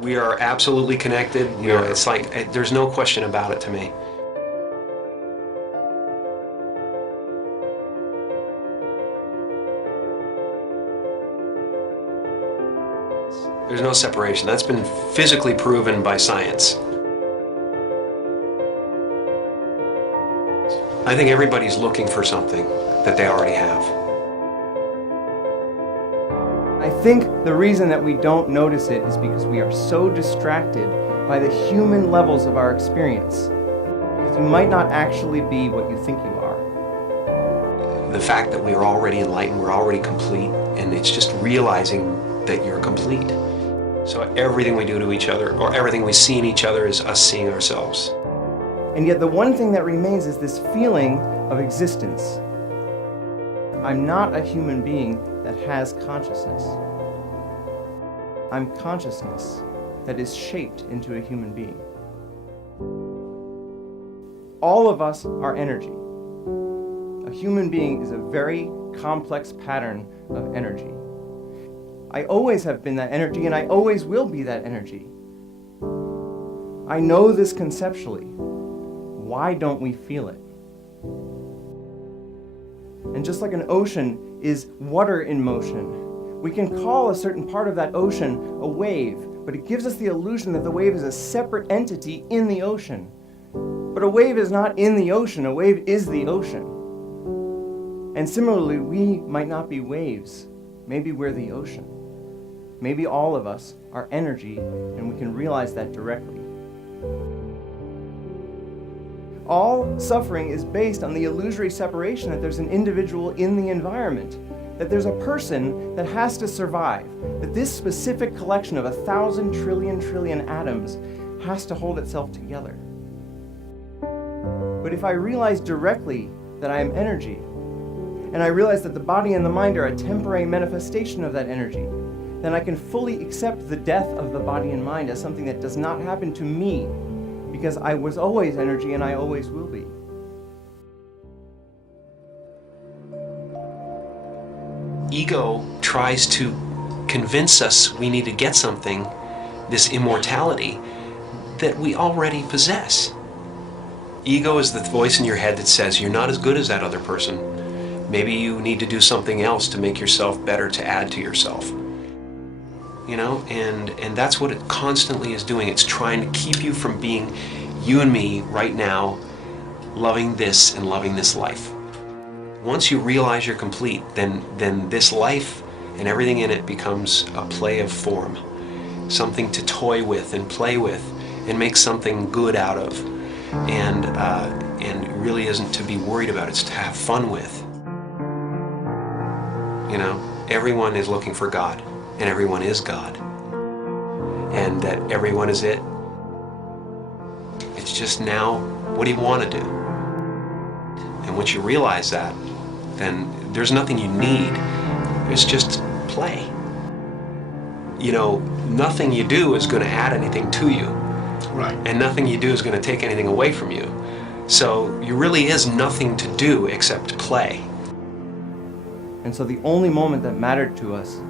We are absolutely connected. It's like, there's no question about it to me. There's no separation. That's been physically proven by science. I think everybody's looking for something that they already have. I think the reason that we don't notice it is because we are so distracted by the human levels of our experience. Because you might not actually be what you think you are. The fact that we are already enlightened, we're already complete, and it's just realizing that you're complete. So everything we do to each other, or everything we see in each other, is us seeing ourselves. And yet the one thing that remains is this feeling of existence. I'm not a human being that has consciousness. I'm consciousness that is shaped into a human being. All of us are energy. A human being is a very complex pattern of energy. I always have been that energy, and I always will be that energy. I know this conceptually. Why don't we feel it? And just like an ocean is water in motion, we can call a certain part of that ocean a wave, but it gives us the illusion that the wave is a separate entity in the ocean. But a wave is not in the ocean, a wave is the ocean. And similarly, we might not be waves. Maybe we're the ocean. Maybe all of us are energy, and we can realize that directly. All suffering is based on the illusory separation that there's an individual in the environment, that there's a person that has to survive, that this specific collection of 1,000 trillion atoms has to hold itself together. But if I realize directly that I am energy, and I realize that the body and the mind are a temporary manifestation of that energy, then I can fully accept the death of the body and mind as something that does not happen to me, because I was always energy and I always will be. Ego tries to convince us we need to get something, this immortality, that we already possess. Ego is the voice in your head that says you're not as good as that other person. Maybe you need to do something else to make yourself better, to add to yourself. You know, and that's what it constantly is doing. It's trying to keep you from being you and me right now, loving this and loving this life. Once you realize you're complete, then this life and everything in it becomes a play of form, something to toy with and play with and make something good out of, and it really isn't to be worried about. It's to have fun with. You know, everyone is looking for God. And everyone is God, and that everyone is it. It's just now, what do you want to do? And once you realize that, then there's nothing you need. It's just play. You know, nothing you do is going to add anything to you. Right. And nothing you do is going to take anything away from you. So there really is nothing to do except play. And so the only moment that mattered to us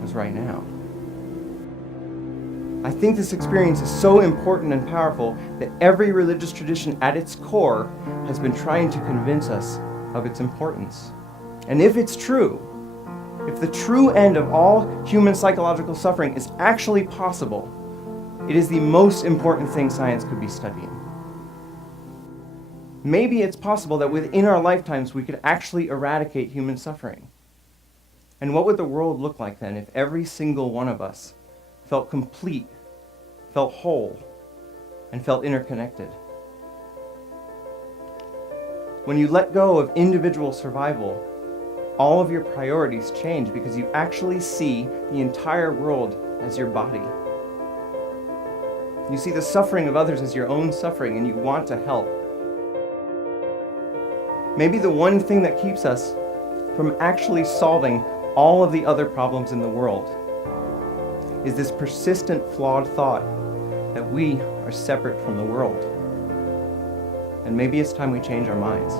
was right now. I think this experience is so important and powerful that every religious tradition at its core has been trying to convince us of its importance. And if it's true, if the true end of all human psychological suffering is actually possible, it is the most important thing science could be studying. Maybe it's possible that within our lifetimes we could actually eradicate human suffering. And what would the world look like then if every single one of us felt complete, felt whole, and felt interconnected? When you let go of individual survival, all of your priorities change because you actually see the entire world as your body. You see the suffering of others as your own suffering, and you want to help. Maybe the one thing that keeps us from actually solving all of the other problems in the world is this persistent, flawed thought that we are separate from the world. And maybe it's time we change our minds.